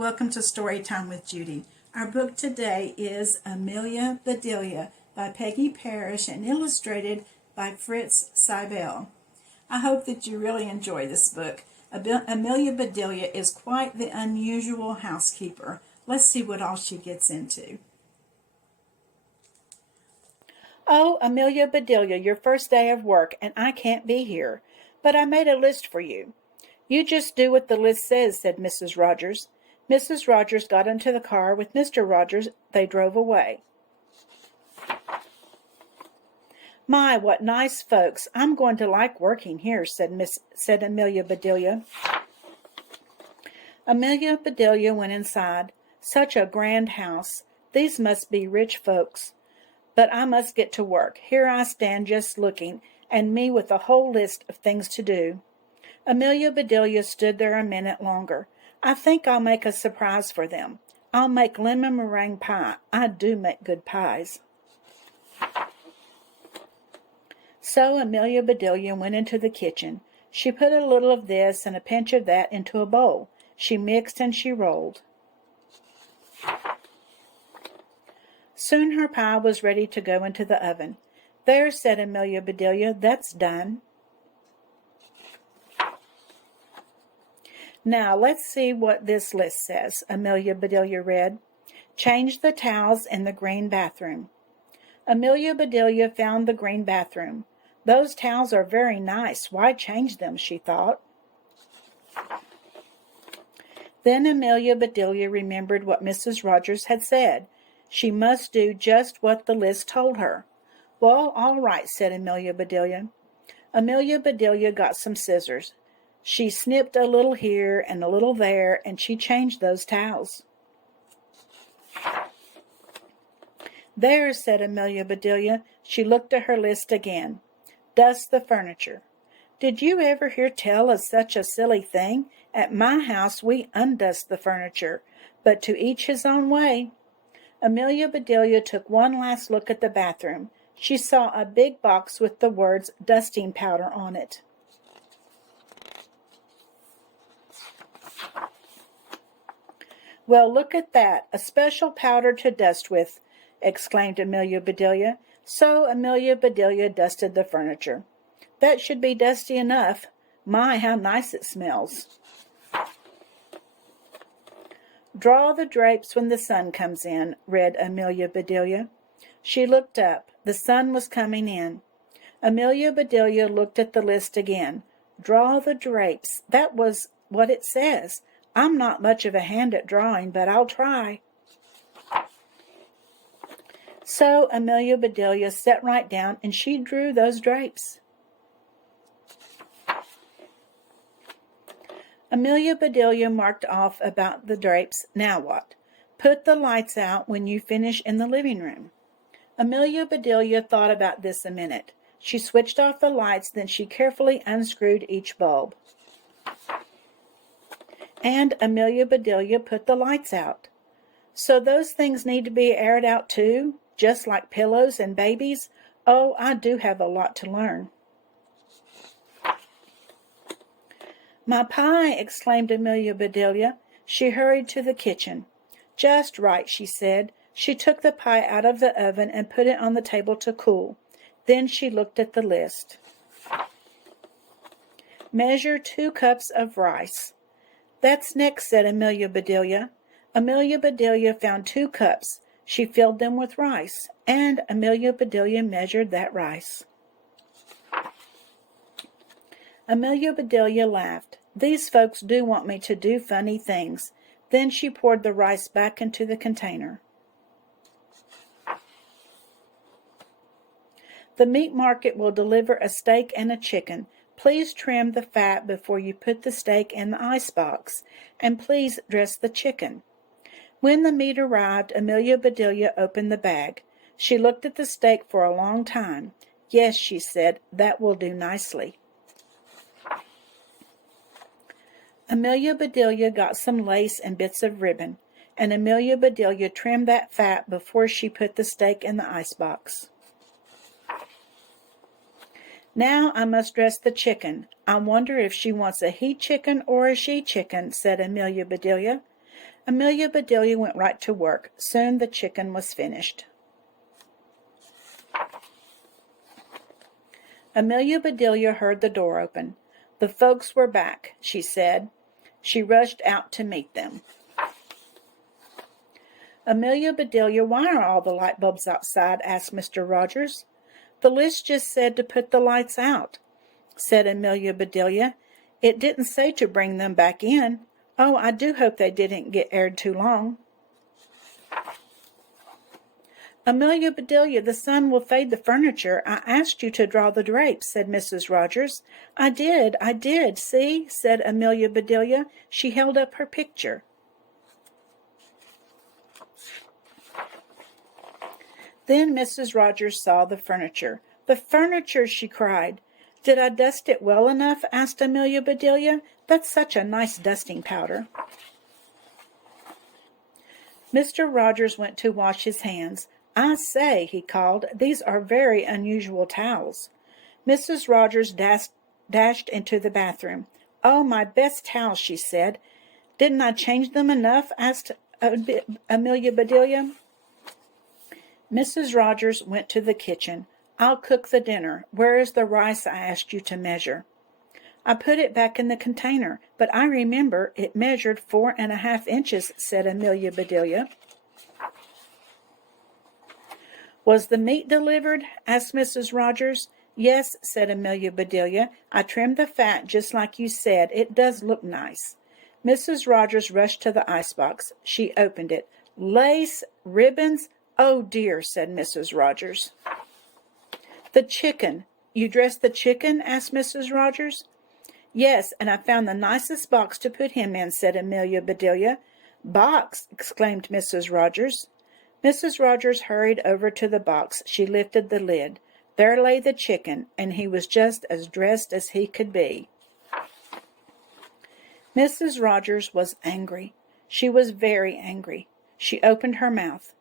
welcome to Storytime with Judy. Our book today is Amelia Bedelia by Peggy Parrish and illustrated by Fritz Seibel. I hope that you really enjoy this book. Amelia Bedelia is quite the unusual housekeeper. Let's see what all she gets into. Oh, Amelia Bedelia, your first day of work, and I can't be here. But I made a list for you. You just do what the list says, said Mrs. Rogers. Mrs. Rogers got into the car with Mr. Rogers. They drove away. My, what nice folks. I'm going to like working here, said Amelia Bedelia. Amelia Bedelia went inside. Such a grand house. These must be rich folks. But I must get to work. Here I stand just looking, and me with a whole list of things to do. Amelia Bedelia stood there a minute longer. I think I'll make a surprise for them. I'll make lemon meringue pie. I do make good pies. So Amelia Bedelia went into the kitchen. She put a little of this and a pinch of that into a bowl. She mixed and she rolled. Soon her pie was ready to go into the oven. There, said Amelia Bedelia, that's done. Now, let's see what this list says, Amelia Bedelia read. Change the towels in the green bathroom. Amelia Bedelia found the green bathroom. Those towels are very nice. Why change them, she thought. Then Amelia Bedelia remembered what Mrs. Rogers had said. She must do just what the list told her. Well, all right, said Amelia Bedelia. Amelia Bedelia got some scissors. She snipped a little here and a little there, and she changed those towels. There, said Amelia Bedelia. She looked at her list again. Dust the furniture. Did you ever hear tell of such a silly thing? At my house we undust the furniture, but to each his own way. Amelia Bedelia took one last look at the bathroom. She saw a big box with the words dusting powder on it. Well, look at that, a special powder to dust with, exclaimed Amelia Bedelia. So Amelia Bedelia dusted the furniture. That should be dusty enough. My, how nice it smells. Draw the drapes when the sun comes in, read Amelia Bedelia. She looked up. The sun was coming in. Amelia Bedelia looked at the list again. Draw the drapes. That was what it says. I'm not much of a hand at drawing, but I'll try. So Amelia Bedelia sat right down and she drew those drapes. Amelia Bedelia marked off about the drapes. Now what? Put the lights out when you finish in the living room. Amelia Bedelia thought about this a minute. She switched off the lights, then she carefully unscrewed each bulb. And Amelia Bedelia put the lights out. So those things need to be aired out too, just like pillows and babies? Oh, I do have a lot to learn. My pie, exclaimed Amelia Bedelia. She hurried to the kitchen. Just right, she said. She took the pie out of the oven and put it on the table to cool. Then she looked at the list. Measure 2 cups of rice. That's next, said Amelia Bedelia. Amelia Bedelia found 2 cups. She filled them with rice, and Amelia Bedelia measured that rice. Amelia Bedelia laughed. These folks do want me to do funny things. Then she poured the rice back into the container. The meat market will deliver a steak and a chicken. Please trim the fat before you put the steak in the icebox, and please dress the chicken. When the meat arrived, Amelia Bedelia opened the bag. She looked at the steak for a long time. Yes, she said, that will do nicely. Amelia Bedelia got some lace and bits of ribbon, and Amelia Bedelia trimmed that fat before she put the steak in the icebox. Now I must dress the chicken. I wonder if she wants a he chicken or a she chicken, said Amelia Bedelia. Amelia Bedelia went right to work. Soon the chicken was finished. Amelia Bedelia heard the door open. The folks were back, she said. She rushed out to meet them. Amelia Bedelia, why are all the light bulbs outside? Asked Mr. Rogers. The list just said to put the lights out, said Amelia Bedelia. It didn't say to bring them back in. Oh, I do hope they didn't get aired too long. Amelia Bedelia, the sun will fade the furniture. I asked you to draw the drapes, said Mrs. Rogers. I did, see, said Amelia Bedelia. She held up her picture. Then Mrs. Rogers saw the furniture. The furniture, she cried. Did I dust it well enough? Asked Amelia Bedelia. That's such a nice dusting powder. Mr. Rogers went to wash his hands. I say, he called, these are very unusual towels. Mrs. Rogers dashed into the bathroom. Oh, my best towels, she said. Didn't I change them enough? Asked Amelia Bedelia. Mrs. Rogers went to the kitchen. I'll cook the dinner. Where is the rice I asked you to measure? I put it back in the container, but I remember it measured 4.5 inches, said Amelia Bedelia. Was the meat delivered? Asked Mrs. Rogers. Yes, said Amelia Bedelia. I trimmed the fat just like you said. It does look nice. Mrs. Rogers rushed to the icebox. She opened it. Lace, ribbons. Oh, dear, said Mrs. Rogers. The chicken. You dressed the chicken? Asked Mrs. Rogers. Yes, and I found the nicest box to put him in, said Amelia Bedelia. Box! Exclaimed Mrs. Rogers. Mrs. Rogers hurried over to the box. She lifted the lid. There lay the chicken, and he was just as dressed as he could be. Mrs. Rogers was angry. She was very angry. She opened her mouth.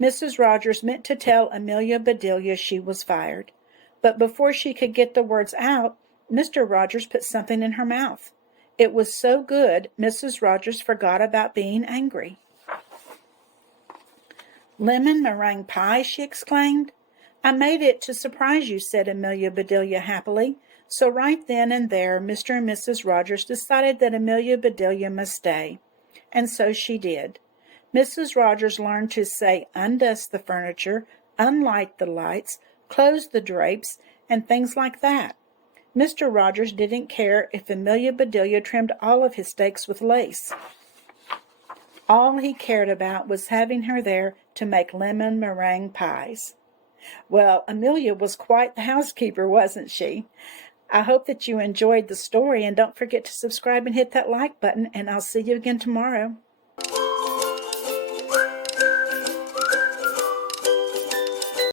Mrs. Rogers meant to tell Amelia Bedelia she was fired. But before she could get the words out, Mr. Rogers put something in her mouth. It was so good, Mrs. Rogers forgot about being angry. Lemon meringue pie, she exclaimed. I made it to surprise you, said Amelia Bedelia happily. So right then and there, Mr. and Mrs. Rogers decided that Amelia Bedelia must stay. And so she did. Mrs. Rogers learned to say undust the furniture, unlight the lights, close the drapes, and things like that. Mr. Rogers didn't care if Amelia Bedelia trimmed all of his steaks with lace. All he cared about was having her there to make lemon meringue pies. Well, Amelia was quite the housekeeper, wasn't she? I hope that you enjoyed the story, and don't forget to subscribe and hit that like button, and I'll see you again tomorrow.